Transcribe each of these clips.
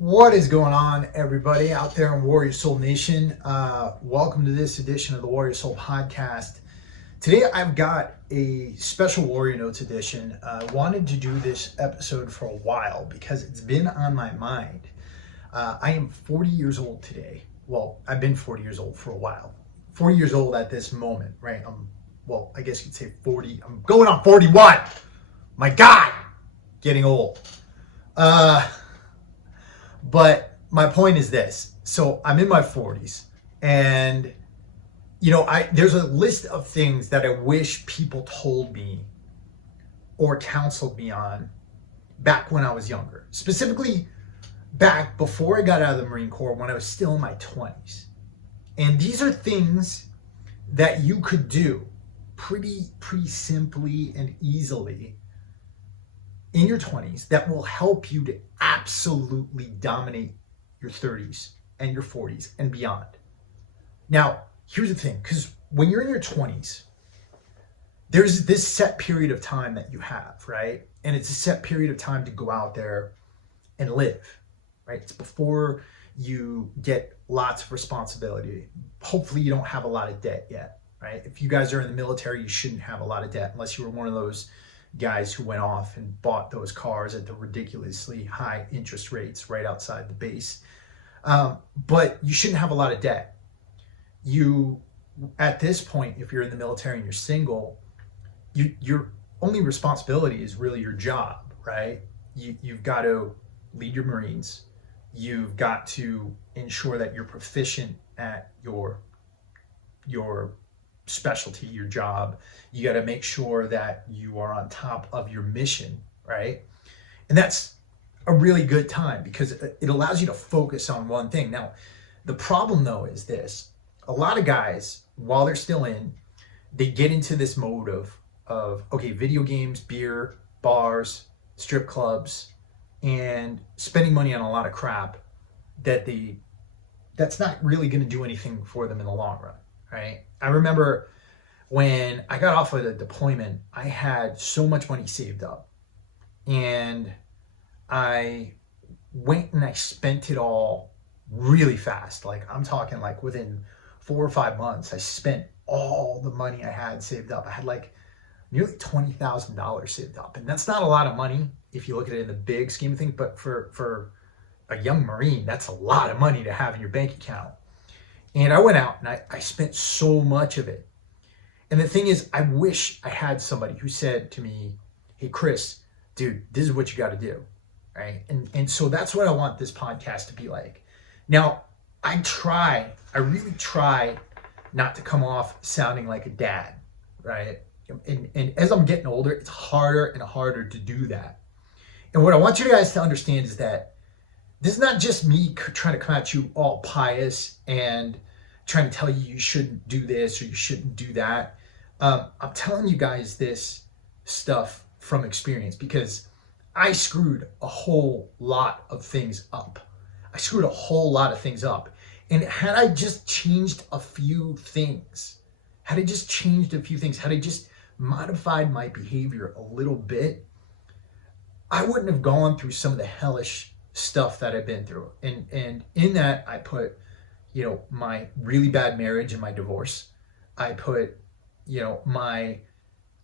What is going on, everybody out there in Warrior Soul Nation? Welcome to this edition of the Warrior Soul Podcast. Today I've got a special Warrior Notes edition. I wanted to do this episode for a while because it's been on my mind. I am 40 years old today. Well, I've been 40 years old for a while. 40 years old at this moment, right? I guess you'd say 40. I'm going on 41. My God, getting old. But my point is this. So I'm in my 40s and, there's a list of things that I wish people told me or counseled me on back when I was younger. Specifically, back before I got out of the Marine Corps when I was still in my 20s. And these are things that you could do pretty simply and easily in your 20s that will help you to absolutely dominate your 30s and your 40s and beyond. Now, here's the thing, because when you're in your 20s, there's this set period of time that you have, right? And it's a set period of time to go out there and live, right? It's before you get lots of responsibility. Hopefully you don't have a lot of debt yet, right? If you guys are in the military, you shouldn't have a lot of debt unless you were one of those guys who went off and bought those cars at the ridiculously high interest rates right outside the base. But you shouldn't have a lot of debt. You, at this point, if you're in the military and you're single, your only responsibility is really your job, right? You've got to lead your Marines. You've got to ensure that you're proficient at your specialty, your job. You got to make sure that you are on top of your mission, right? And that's a really good time because it allows you to focus on one thing. Now, the problem though is this. A lot of guys, while they're still in, they get into this mode of okay, video games, beer, bars, strip clubs, and spending money on a lot of crap that's not really going to do anything for them in the long run, right? I remember when I got off of the deployment, I had so much money saved up and I went and I spent it all really fast. Like I'm talking like within 4 or 5 months, I spent all the money I had saved up. I had like nearly $20,000 saved up. And that's not a lot of money if you look at it in the big scheme of things, but for a young Marine, that's a lot of money to have in your bank account. And I went out and I spent so much of it. And the thing is, I wish I had somebody who said to me, hey, Chris, dude, this is what you got to do, right? And so that's what I want this podcast to be like. Now, I really try not to come off sounding like a dad, right? And as I'm getting older, it's harder and harder to do that. And what I want you guys to understand is that this is not just me trying to come at you all pious and trying to tell you shouldn't do this or you shouldn't do that. I'm telling you guys this stuff from experience because I screwed a whole lot of things up. And had I just changed a few things, had I just modified my behavior a little bit, I wouldn't have gone through some of the hellish stuff that I've been through. And in that, I put, my really bad marriage and my divorce. I put, my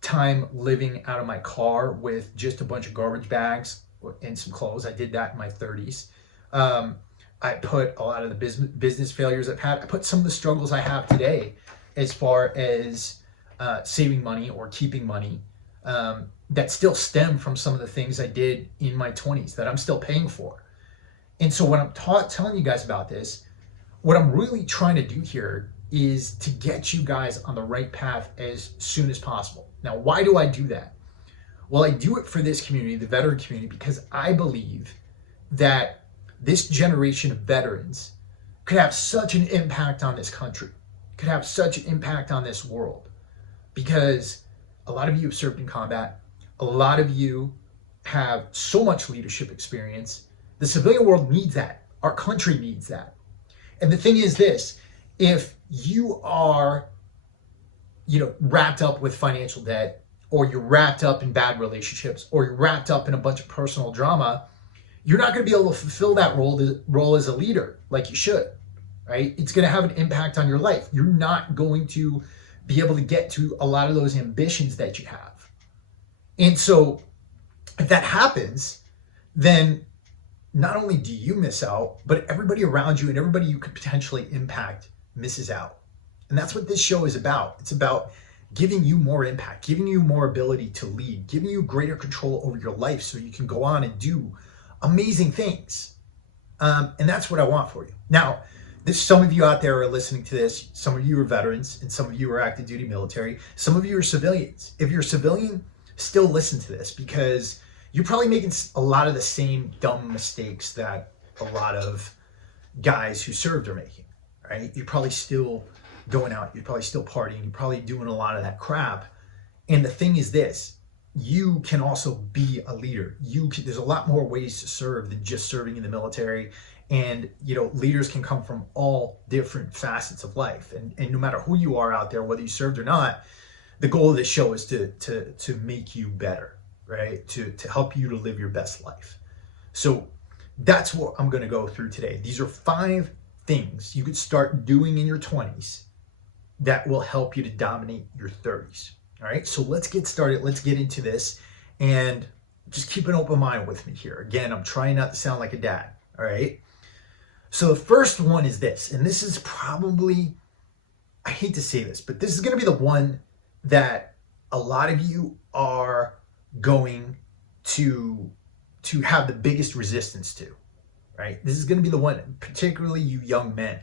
time living out of my car with just a bunch of garbage bags and some clothes. I did that in my 30s. I put a lot of the business failures I've had. I put some of the struggles I have today as far as saving money or keeping money that still stem from some of the things I did in my 20s that I'm still paying for. And so when I'm telling you guys about this, what I'm really trying to do here is to get you guys on the right path as soon as possible. Now, why do I do that? Well, I do it for this community, the veteran community, because I believe that this generation of veterans could have such an impact on this country, could have such an impact on this world, because a lot of you have served in combat. A lot of you have so much leadership experience. The civilian world needs that. Our country needs that. And the thing is this, if you are, wrapped up with financial debt, or you're wrapped up in bad relationships, or you're wrapped up in a bunch of personal drama, you're not going to be able to fulfill that role as a leader like you should, right? It's going to have an impact on your life. You're not going to be able to get to a lot of those ambitions that you have. And so if that happens, then not only do you miss out, but everybody around you and everybody you could potentially impact misses out. And that's what this show is about. It's about giving you more impact, giving you more ability to lead, giving you greater control over your life so you can go on and do amazing things. And that's what I want for you. Now, there's some of you out there are listening to this. Some of you are veterans and some of you are active duty military. Some of you are civilians. If you're a civilian, still listen to this, because you're probably making a lot of the same dumb mistakes that a lot of guys who served are making, right? You're probably still going out. You're probably still partying. You're probably doing a lot of that crap. And the thing is this, you can also be a leader. There's a lot more ways to serve than just serving in the military. And, leaders can come from all different facets of life. And no matter who you are out there, whether you served or not, the goal of this show is to make you better, right? To help you to live your best life. So that's what I'm going to go through today. These are 5 things you could start doing in your 20s that will help you to dominate your 30s. All right, so let's get started. Let's get into this and just keep an open mind with me here. Again, I'm trying not to sound like a dad. All right. So the first one is this, and this is probably, I hate to say this, but this is going to be the one that a lot of you are going to have the biggest resistance to, right? This is going to be the one, particularly you young men,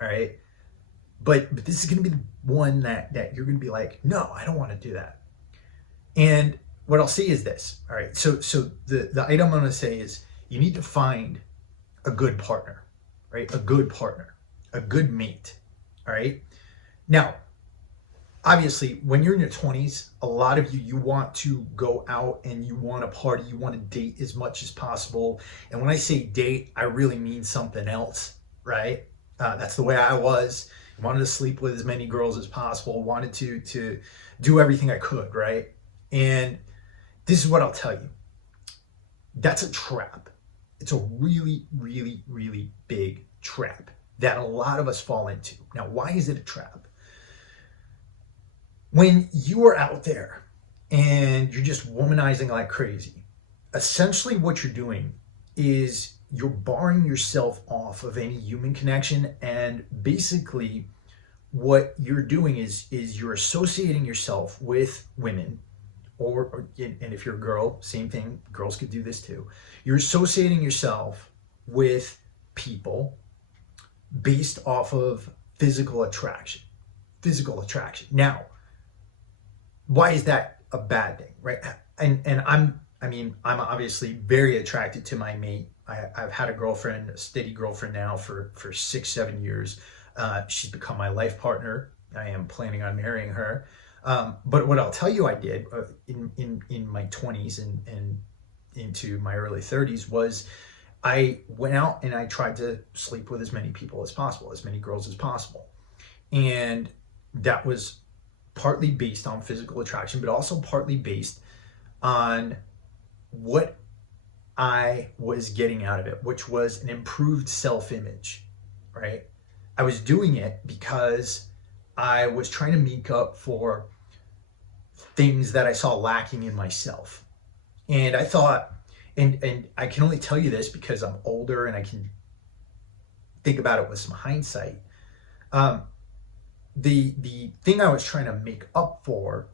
all right? But this is going to be the one that you're going to be like, no, I don't want to do that. And what I'll say is this, all right? So the item I'm going to say is you need to find a good partner, right? A good partner, a good mate, all right? Now, obviously, when you're in your 20s, a lot of you want to go out and you want to party, you want to date as much as possible. And when I say date, I really mean something else, right? That's the way I was. Wanted to sleep with as many girls as possible, wanted to do everything I could, right? And this is what I'll tell you. That's a trap. It's a really, really, really big trap that a lot of us fall into. Now, why is it a trap? When you are out there and you're just womanizing like crazy, essentially what you're doing is you're barring yourself off of any human connection, and basically what you're doing is you're associating yourself with women, and if you're a girl, same thing, girls could do this too. You're associating yourself with people based off of physical attraction. Now, why is that a bad thing, right? And I'm obviously very attracted to my mate. I've had a steady girlfriend now for 6-7 years. She's become my life partner. I am planning on marrying her. But what I'll tell you I did in my 20s and into my early 30s was I went out and I tried to sleep with as many people as possible, as many girls as possible. And that was partly based on physical attraction, but also partly based on what I was getting out of it, which was an improved self-image, right? I was doing it because I was trying to make up for things that I saw lacking in myself. And I thought, and I can only tell you this because I'm older and I can think about it with some hindsight. The thing I was trying to make up for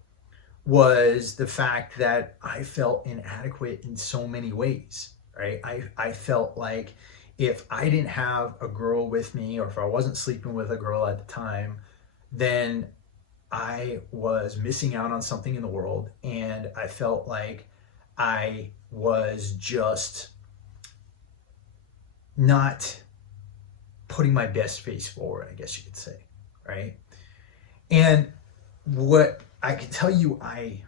was the fact that I felt inadequate in so many ways, right? I felt like if I didn't have a girl with me, or if I wasn't sleeping with a girl at the time, then I was missing out on something in the world. And I felt like I was just not putting my best face forward, I guess you could say, right? And what I can tell you I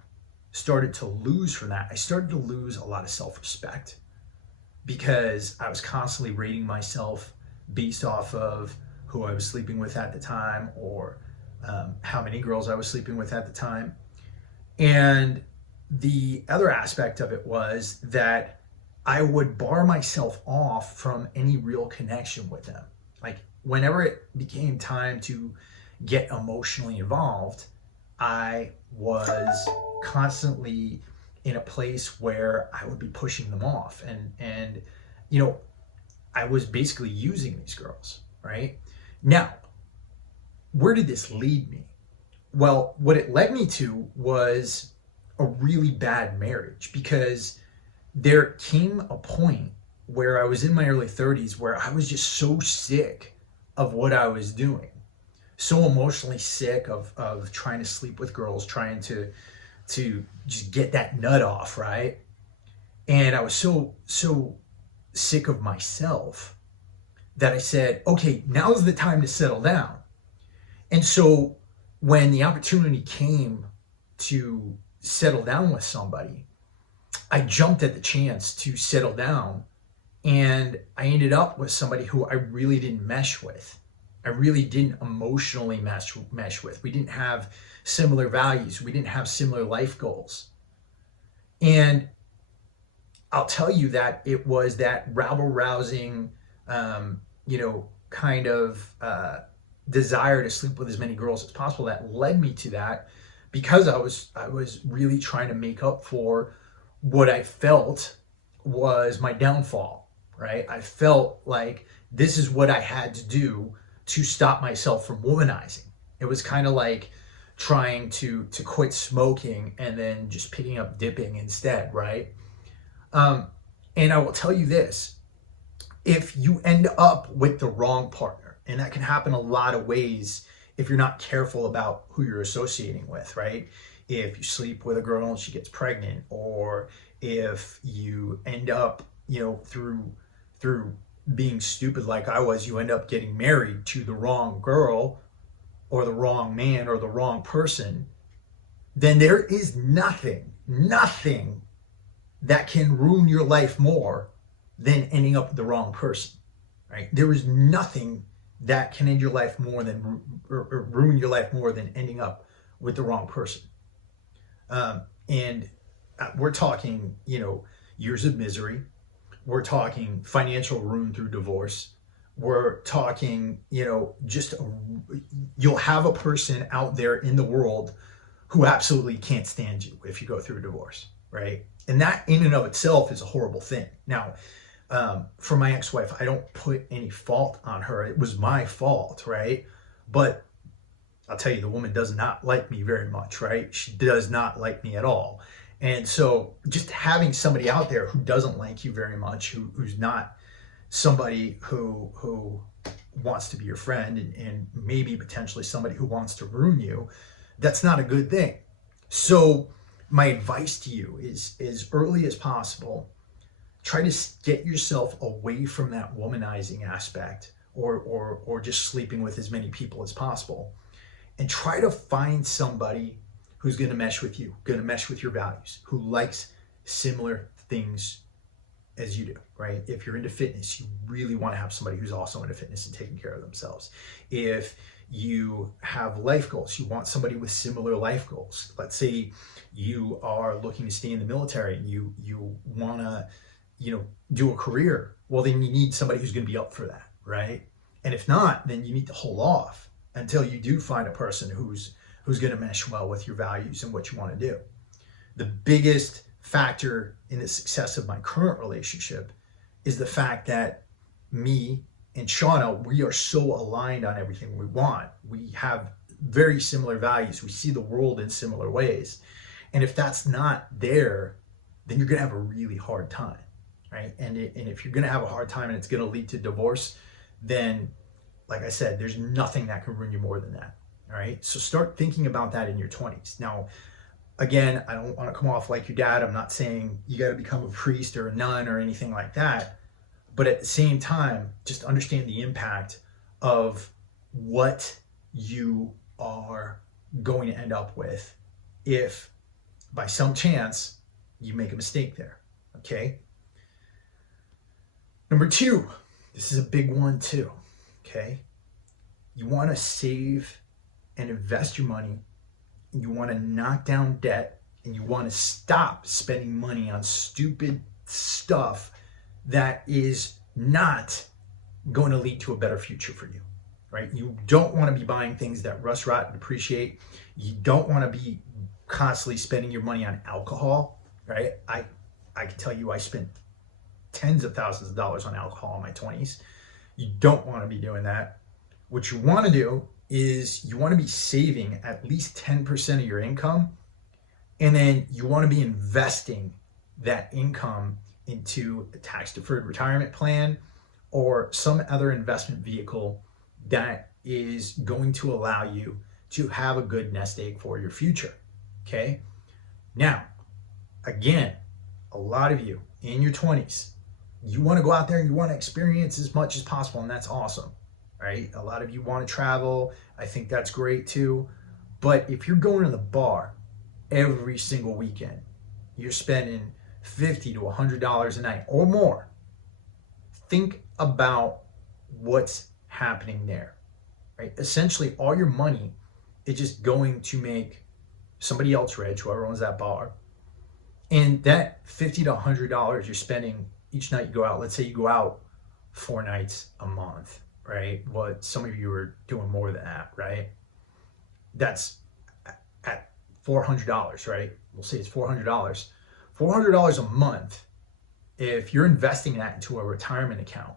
started to lose from that, I started to lose a lot of self-respect, because I was constantly rating myself based off of who I was sleeping with at the time, or how many girls I was sleeping with at the time. And the other aspect of it was that I would bar myself off from any real connection with them. Like whenever it became time to get emotionally involved, I was constantly in a place where I would be pushing them off. And you know, I was basically using these girls, right? Now, where did this lead me? Well, what it led me to was a really bad marriage, because there came a point where I was in my early 30s where I was just so sick of what I was doing, so emotionally sick of trying to sleep with girls, trying to just get that nut off, right? And I was so sick of myself that I said, okay, now's the time to settle down. And so when the opportunity came to settle down with somebody, I jumped at the chance to settle down, and I ended up with somebody who I really didn't mesh with. I really didn't emotionally mesh with. We didn't have similar values. We didn't have similar life goals. And I'll tell you that it was that rabble-rousing, kind of desire to sleep with as many girls as possible that led me to that, because I was really trying to make up for what I felt was my downfall, right? I felt like this is what I had to do to stop myself from womanizing. It was kind of like trying to quit smoking and then just picking up dipping instead, right? And I will tell you this, if you end up with the wrong partner, and that can happen a lot of ways if you're not careful about who you're associating with, right? If you sleep with a girl and she gets pregnant, or if you end up, through being stupid like I was, you end up getting married to the wrong girl or the wrong man or the wrong person, then there is nothing that can ruin your life more than ending up with the wrong person, right? There is nothing that can end your life more than, or ruin your life more than ending up with the wrong person. And we're talking, years of misery. We're talking financial ruin through divorce. We're talking, you'll have a person out there in the world who absolutely can't stand you if you go through a divorce, right? And that in and of itself is a horrible thing. Now, for my ex-wife, I don't put any fault on her. It was my fault, right? But I'll tell you, the woman does not like me very much, right? She does not like me at all. And so just having somebody out there who doesn't like you very much, who's not somebody who wants to be your friend, and maybe potentially somebody who wants to ruin you, that's not a good thing. So my advice to you is, as early as possible, try to get yourself away from that womanizing aspect, or just sleeping with as many people as possible, and try to find somebody who's going to mesh with you, going to mesh with your values, who likes similar things as you do, right? If you're into fitness, you really want to have somebody who's also into fitness and taking care of themselves. If you have life goals, you want somebody with similar life goals. Let's say you are looking to stay in the military and you want to, do a career. Well, then you need somebody who's going to be up for that, right? And if not, then you need to hold off until you do find a person who's going to mesh well with your values and what you want to do. The biggest factor in the success of my current relationship is the fact that me and Shauna, we are so aligned on everything we want. We have very similar values. We see the world in similar ways. And if that's not there, then you're going to have a really hard time, right? And if you're going to have a hard time and it's going to lead to divorce, then, like I said, there's nothing that can ruin you more than that. All right. So start thinking about that in your 20s. Now, again, I don't want to come off like your dad. I'm not saying you got to become a priest or a nun or anything like that. But at the same time, just understand the impact of what you are going to end up with if by some chance you make a mistake there. Okay. Number 2, this is a big one too. Okay. You want to save and invest your money, and you want to knock down debt, and you want to stop spending money on stupid stuff that is not going to lead to a better future for you, right? You don't want to be buying things that rust, rot, and depreciate. You don't want to be constantly spending your money on alcohol, right? I can tell you I spent tens of thousands of dollars on alcohol in my 20s. You don't want to be doing that. What you want to do is you want to be saving at least 10% of your income, and then you want to be investing that income into a tax-deferred retirement plan or some other investment vehicle that is going to allow you to have a good nest egg for your future, okay? Now, again, a lot of you in your 20s, you want to go out there and you want to experience as much as possible, and that's awesome, right? A lot of you want to travel. I think that's great too. But if you're going to the bar every single weekend, you're spending $50 to $100 a night or more, think about what's happening there, right? Essentially, all your money is just going to make somebody else rich, whoever owns that bar. And that $50 to $100 you're spending each night you go out, let's say you go out 4 nights a month, right? Well, some of you are doing more than that, right? That's at $400, right? We'll say it's $400. $400 a month, if you're investing that into a retirement account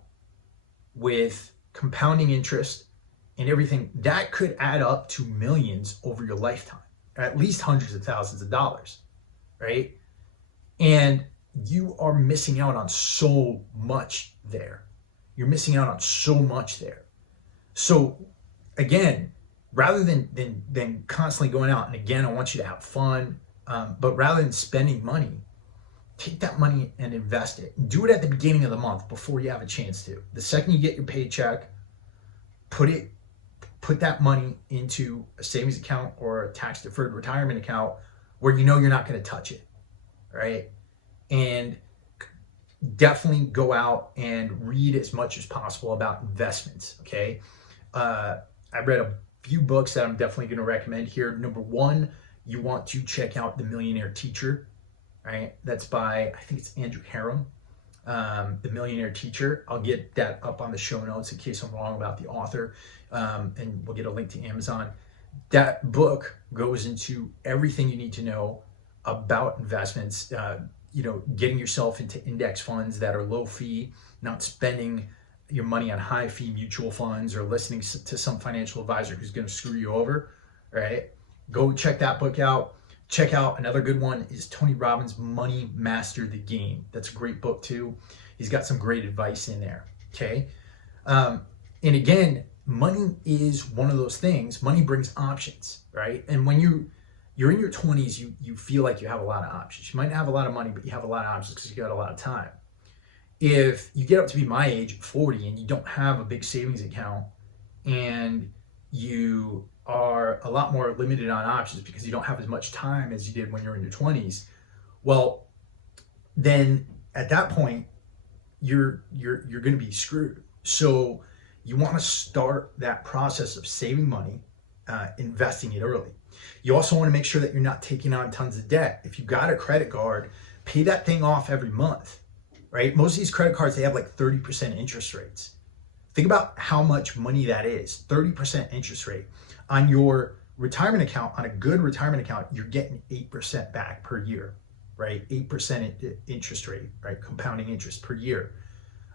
with compounding interest and everything, that could add up to millions over your lifetime, at least hundreds of thousands of dollars, right? And you are missing out on so much there. You're missing out on so much there. So again, rather than constantly going out, and again, I want you to have fun, but rather than spending money, take that money and invest it. Do it at the beginning of the month before you have a chance to. The second you get your paycheck, put that money into a savings account or a tax-deferred retirement account where you know you're not going to touch it, right? And definitely go out and read as much as possible about investments, okay? I read a few books that I'm definitely going to recommend here. Number one, you want to check out The Millionaire Teacher, right? That's by, I think it's Andrew Harum, The Millionaire Teacher. I'll get that up on the show notes in case I'm wrong about the author, and we'll get a link to Amazon. That book goes into everything you need to know about investments, getting yourself into index funds that are low fee, not spending your money on high fee mutual funds or listening to some financial advisor who's going to screw you over, right? Go check that book out. Check out another good one is Tony Robbins' Money Master the Game. That's a great book too. He's got some great advice in there, okay? And again, money is one of those things. Money brings options, right? And when you're in your 20s, you feel like you have a lot of options. You might not have a lot of money, but you have a lot of options because you got a lot of time. If you get up to be my age, 40, and you don't have a big savings account and you are a lot more limited on options because you don't have as much time as you did when you're in your 20s, well, then at that point, you're going to be screwed. So you want to start that process of saving money, investing it early. You also want to make sure that you're not taking on tons of debt. If you got a credit card, pay that thing off every month, right? Most of these credit cards, they have like 30% interest rates. Think about how much money that is, 30% interest rate. On your retirement account, on a good retirement account, you're getting 8% back per year, right? 8% interest rate, right? Compounding interest per year.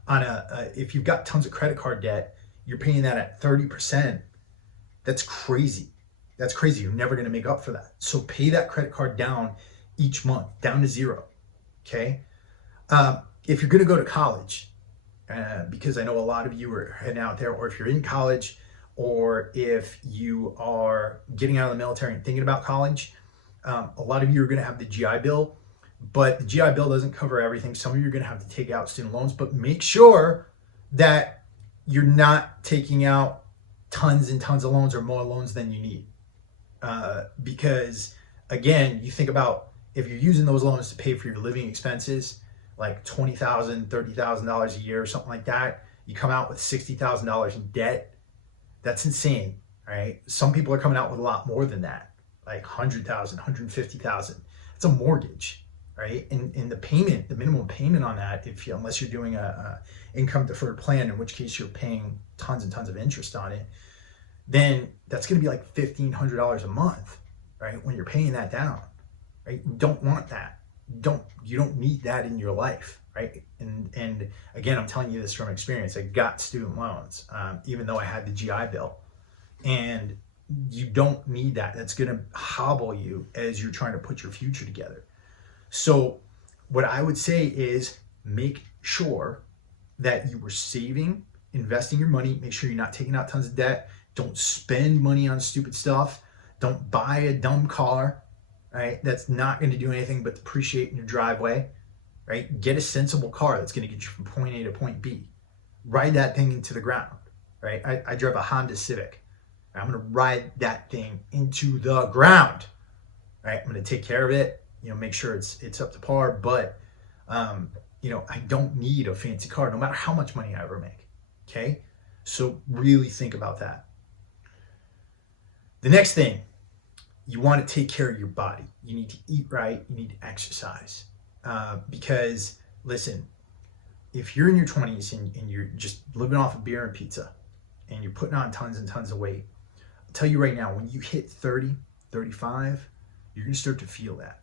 If you've got tons of credit card debt, you're paying that at 30%. That's crazy. That's crazy. You're never going to make up for that. So pay that credit card down each month, down to zero, okay? If you're going to go to college, because I know a lot of you are heading out there, or if you're in college, or if you are getting out of the military and thinking about college, a lot of you are going to have the GI Bill, but the GI Bill doesn't cover everything. Some of you are going to have to take out student loans, but make sure that you're not taking out tons and tons of loans or more loans than you need. Because again, you think about if you're using those loans to pay for your living expenses, like $20,000, $30,000 a year or something like that, you come out with $60,000 in debt. That's insane, right? Some people are coming out with a lot more than that, like $100,000, $150,000. It's a mortgage, right? And the minimum payment on that, unless you're doing a income deferred plan, in which case you're paying tons and tons of interest on it, then that's going to be like $1,500 a month, right? When you're paying that down, right? You don't want that. You don't need that in your life, right? And again, I'm telling you this from experience. I got student loans, even though I had the GI Bill, and you don't need that. That's going to hobble you as you're trying to put your future together. So what I would say is make sure that you were saving, investing your money. Make sure you're not taking out tons of debt. Don't spend money on stupid stuff. Don't buy a dumb car, right? That's not going to do anything but depreciate in your driveway, right? Get a sensible car that's going to get you from point A to point B. Ride that thing into the ground, right? I drive a Honda Civic. I'm going to ride that thing into the ground, right? I'm going to take care of it, make sure it's up to par, but, I don't need a fancy car no matter how much money I ever make, okay? So really think about that. The next thing, you want to take care of your body. You need to eat right. You need to exercise. Because, listen, if you're in your 20s and you're just living off of beer and pizza and you're putting on tons and tons of weight, I'll tell you right now, when you hit 30, 35, you're going to start to feel that,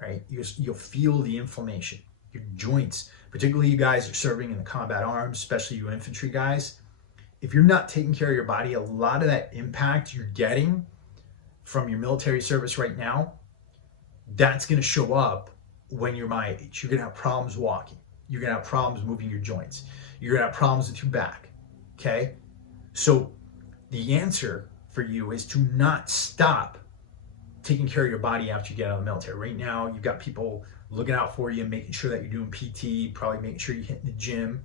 right? You'll feel the inflammation. Your joints, particularly you guys who are serving in the combat arms, especially you infantry guys, if you're not taking care of your body, a lot of that impact you're getting from your military service right now, that's going to show up when you're my age. You're going to have problems walking. You're going to have problems moving your joints. You're going to have problems with your back, okay? So the answer for you is to not stop taking care of your body after you get out of the military. Right now, you've got people looking out for you, making sure that you're doing PT, probably making sure you're hitting the gym,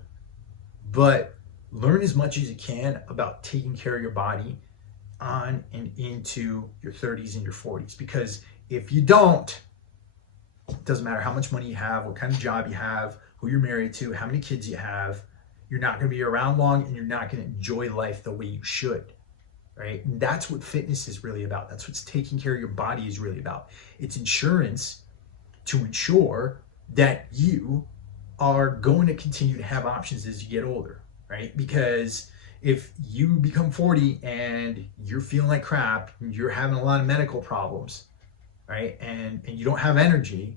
but learn as much as you can about taking care of your body on and into your 30s and your 40s. Because if you don't, it doesn't matter how much money you have, what kind of job you have, who you're married to, how many kids you have, you're not going to be around long and you're not going to enjoy life the way you should, right? And that's what fitness is really about. That's what taking care of your body is really about. It's insurance to ensure that you are going to continue to have options as you get older. Right? Because if you become 40 and you're feeling like crap, you're having a lot of medical problems, right? And you don't have energy,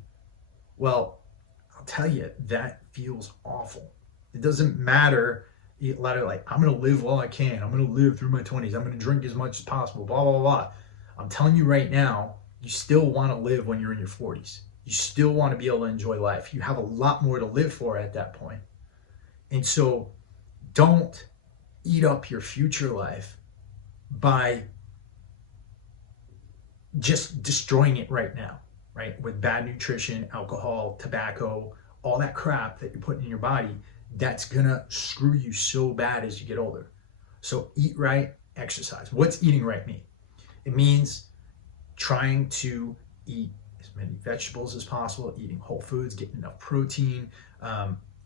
well, I'll tell you, that feels awful. It doesn't matter. A lot of I'm going to live while I can. I'm going to live through my 20s. I'm going to drink as much as possible, blah, blah, blah. I'm telling you right now, you still want to live when you're in your 40s. You still want to be able to enjoy life. You have a lot more to live for at that point. And so, don't eat up your future life by just destroying it right now, right? With bad nutrition, alcohol, tobacco, all that crap that you're putting in your body, that's gonna screw you so bad as you get older. So eat right, exercise. What's eating right mean? It means trying to eat as many vegetables as possible, eating whole foods, getting enough protein,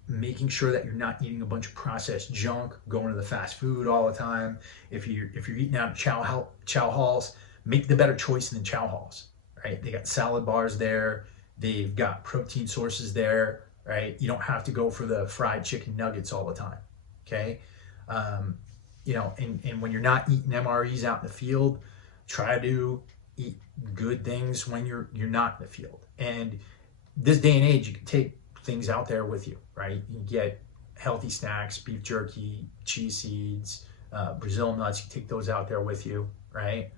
making sure that you're not eating a bunch of processed junk, going to the fast food all the time. If you're eating out of chow halls, make the better choice than chow halls, right? They got salad bars there. They've got protein sources there, right? You don't have to go for the fried chicken nuggets all the time, okay? And when you're not eating MREs out in the field, try to eat good things when you're not in the field. And this day and age, you can take things out there with you, right? You can get healthy snacks, beef jerky, cheese seeds, Brazil nuts. You can take those out there with you, right?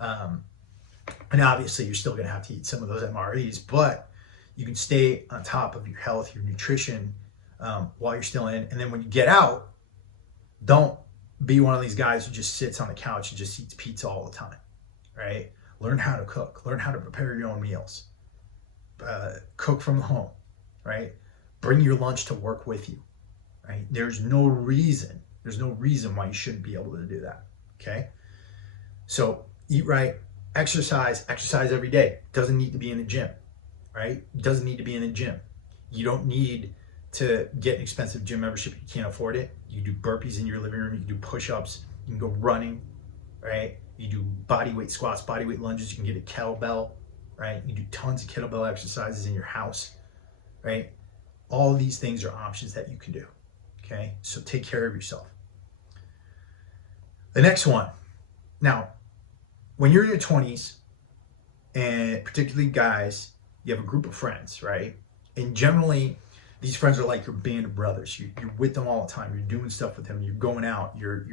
And obviously you're still going to have to eat some of those MREs, but you can stay on top of your health, your nutrition, while you're still in. And then when you get out, don't be one of these guys who just sits on the couch and just eats pizza all the time, right? Learn how to cook. Learn how to prepare your own meals. Cook from home. Right? Bring your lunch to work with you, right? There's no reason why you shouldn't be able to do that, okay? So eat right, exercise every day. Doesn't need to be in the gym, right? Doesn't need to be in the gym. You don't need to get an expensive gym membership if you can't afford it. You do burpees in your living room, you can do push-ups, you can go running, right? You do body weight squats, body weight lunges, you can get a kettlebell, right? You do tons of kettlebell exercises in your house. right? All these things are options that you can do, okay? So take care of yourself. The next one. Now, when you're in your 20s, and particularly guys, you have a group of friends, right? And generally, these friends are like your band of brothers. You're with them all the time. You're doing stuff with them. You're going out. You're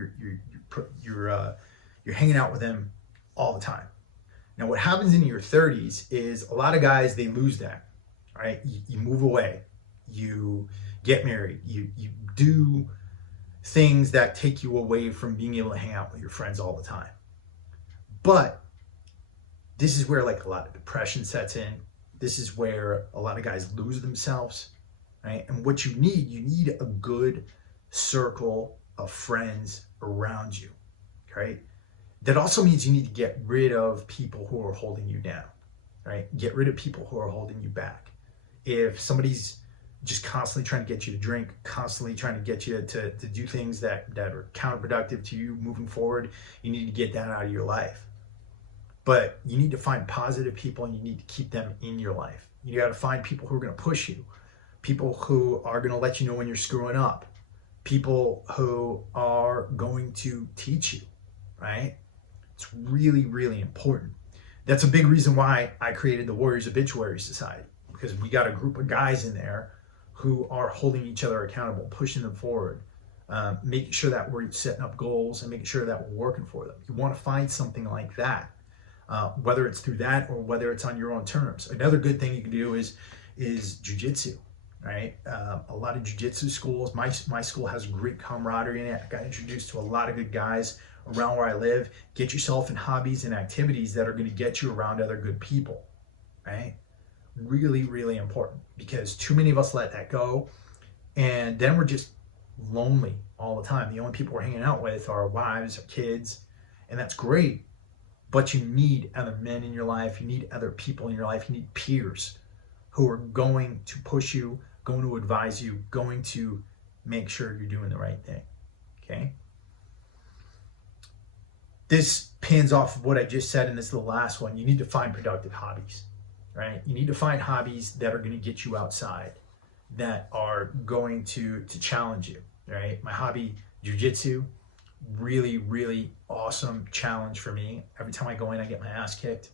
hanging out with them all the time. Now, what happens in your 30s is a lot of guys, they lose that, right? You move away. You get married. You do things that take you away from being able to hang out with your friends all the time. But this is where like a lot of depression sets in. This is where a lot of guys lose themselves, right? And what you need a good circle of friends around you, right? That also means you need to get rid of people who are holding you down, right? Get rid of people who are holding you back. If somebody's just constantly trying to get you to drink, constantly trying to get you to do things that are counterproductive to you moving forward, you need to get that out of your life. But you need to find positive people and you need to keep them in your life. You got to find people who are going to push you, people who are going to let you know when you're screwing up, people who are going to teach you, right? It's really, really important. That's a big reason why I created the Warriors Obituary Society, because we got a group of guys in there who are holding each other accountable, pushing them forward, making sure that we're setting up goals and making sure that we're working for them. You want to find something like that. Whether it's through that or whether it's on your own terms. Another good thing you can do is Jiu-Jitsu, right? A lot of Jiu-Jitsu schools, my school has great camaraderie in it. I got introduced to a lot of good guys around where I live. Get yourself in hobbies and activities that are going to get you around other good people, right? Really, really important, because too many of us let that go, and then we're just lonely all the time. The only people we're hanging out with are our wives, our kids, and that's great. But you need other men in your life. You need other people in your life. You need peers who are going to push you, going to advise you, going to make sure you're doing the right thing, okay? This pans off of what I just said, and this is the last one. You need to find productive hobbies, right? You need to find hobbies that are going to get you outside, that are going to challenge you, right? My hobby, Jiu-Jitsu, really, really awesome challenge for me. Every time I go in, I get my ass kicked.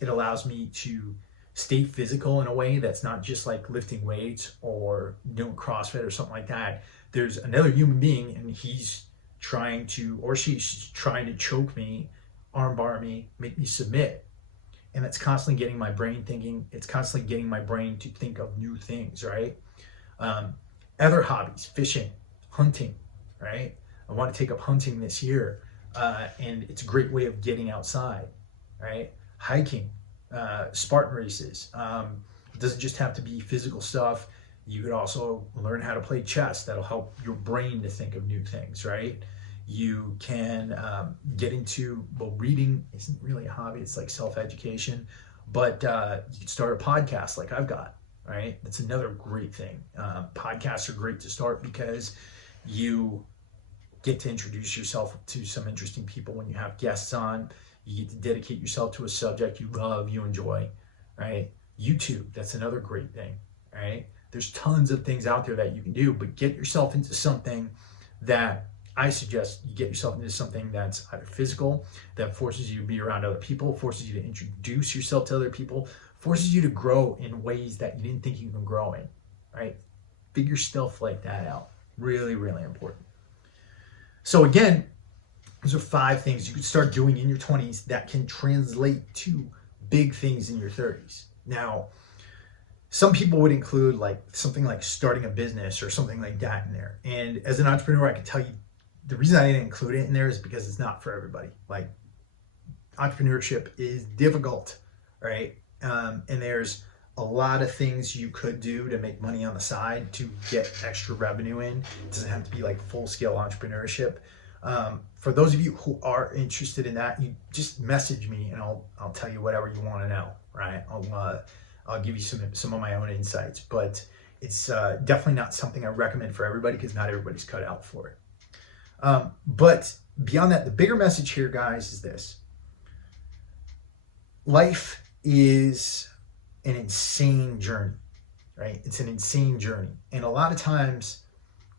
It allows me to stay physical in a way that's not just like lifting weights or doing CrossFit or something like that. There's another human being and he's trying to, or she's trying to choke me, armbar me, make me submit. And that's constantly getting my brain thinking. It's constantly getting my brain to think of new things, right? Other hobbies, fishing, hunting, right? I want to take up hunting this year, and it's a great way of getting outside, right? Hiking, Spartan races. It doesn't just have to be physical stuff. You could also learn how to play chess. That'll help your brain to think of new things, right? You can get into, well, reading isn't really a hobby. It's like self-education, but you can start a podcast like I've got, right? That's another great thing. Podcasts are great to start because you get to introduce yourself to some interesting people when you have guests on. You get to dedicate yourself to a subject you love, you enjoy, right? YouTube, that's another great thing, right? There's tons of things out there that you can do, but get yourself into something that I suggest you get yourself into something that's either physical, that forces you to be around other people, forces you to introduce yourself to other people, forces you to grow in ways that you didn't think you can grow in, right? Figure stuff like that out. Really, really important. So again, those are 5 things you could start doing in your 20s that can translate to big things in your 30s. Now, some people would include like something like starting a business or something like that in there. And as an entrepreneur, I can tell you the reason I didn't include it in there is because it's not for everybody. Like, entrepreneurship is difficult, right? And there's a lot of things you could do to make money on the side to get extra revenue in. It doesn't have to be like full-scale entrepreneurship. For those of you who are interested in that, you just message me and I'll tell you whatever you want to know, right? I'll give you some of my own insights, but it's definitely not something I recommend for everybody because not everybody's cut out for it. But beyond that, the bigger message here, guys, is this. Life is an insane journey. right? It's an insane journey. And a lot of times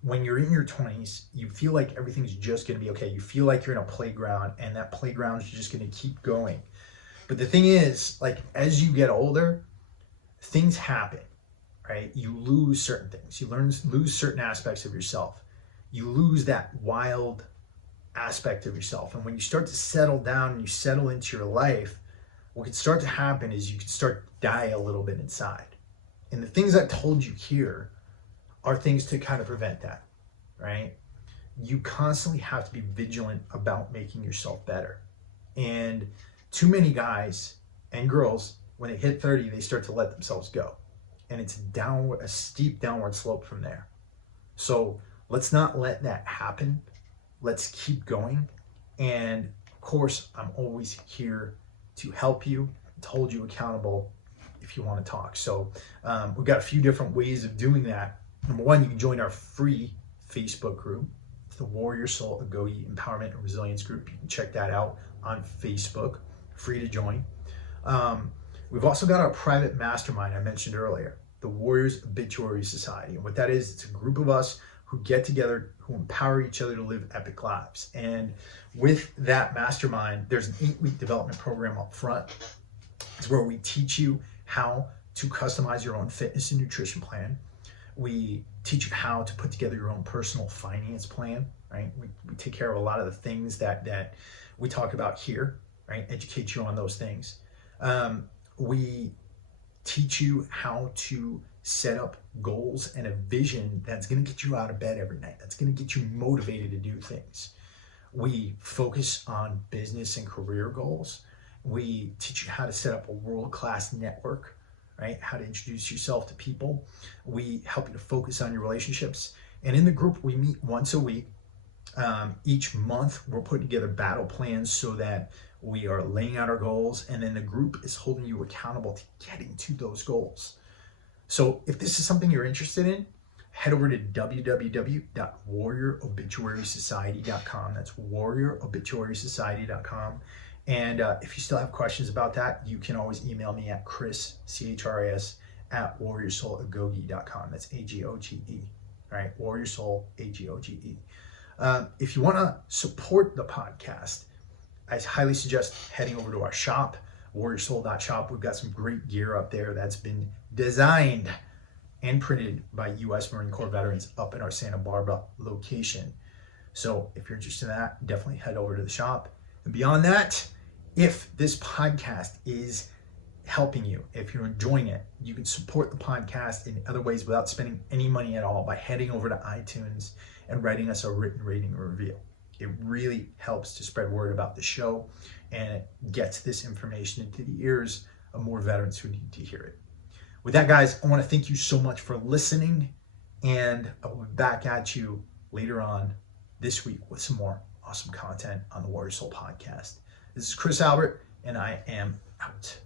when you're in your 20s, you feel like everything's just going to be okay. You feel like you're in a playground and that playground is just going to keep going. But the thing is, like, as you get older, things happen, right? You lose certain things. You lose certain aspects of yourself. You lose that wild aspect of yourself. And when you start to settle down and you settle into your life, what can start to happen is you can start to die a little bit inside. And the things I've told you here are things to kind of prevent that, right? You constantly have to be vigilant about making yourself better. And too many guys and girls, when they hit 30, they start to let themselves go. And it's a steep downward slope from there. So let's not let that happen. Let's keep going. And of course, I'm always here to help you, to hold you accountable if you want to talk. So we've got a few different ways of doing that. Number one, you can join our free Facebook group. It's the Warrior Soul Agoge Empowerment and Resilience Group. You can check that out on Facebook, free to join. We've also got our private mastermind I mentioned earlier, the Warriors Obituary Society. And what that is, it's a group of us who get together, who empower each other to live epic lives. And with that mastermind, there's an 8-week development program up front. It's where we teach you how to customize your own fitness and nutrition plan. We teach you how to put together your own personal finance plan, right? We take care of a lot of the things that we talk about here, right? Educate you on those things. We teach you how to set up goals and a vision that's going to get you out of bed every night. That's going to get you motivated to do things. We focus on business and career goals. We teach you how to set up a world-class network, right? How to introduce yourself to people. We help you to focus on your relationships. And in the group, we meet once a week. Each month, we're putting together battle plans so that we are laying out our goals, and then the group is holding you accountable to getting to those goals. So if this is something you're interested in, head over to www.warriorobituarysociety.com. That's warriorobituarysociety.com. And if you still have questions about that, you can always email me at Chris, CHRIS, at warriorsoulagoge.com. That's AGOGE, right? Warriorsoul, AGOGE. If you want to support the podcast, I highly suggest heading over to our shop, warriorsoul.shop. We've got some great gear up there that's been designed and printed by U.S. Marine Corps veterans up in our Santa Barbara location. So if you're interested in that, definitely head over to the shop. And beyond that, if this podcast is helping you, if you're enjoying it, you can support the podcast in other ways without spending any money at all by heading over to iTunes and writing us a written rating or review. It really helps to spread word about the show, and it gets this information into the ears of more veterans who need to hear it. With that, guys, I want to thank you so much for listening, and I'll be back at you later on this week with some more awesome content on the Warrior Soul podcast. This is Chris Albert, and I am out.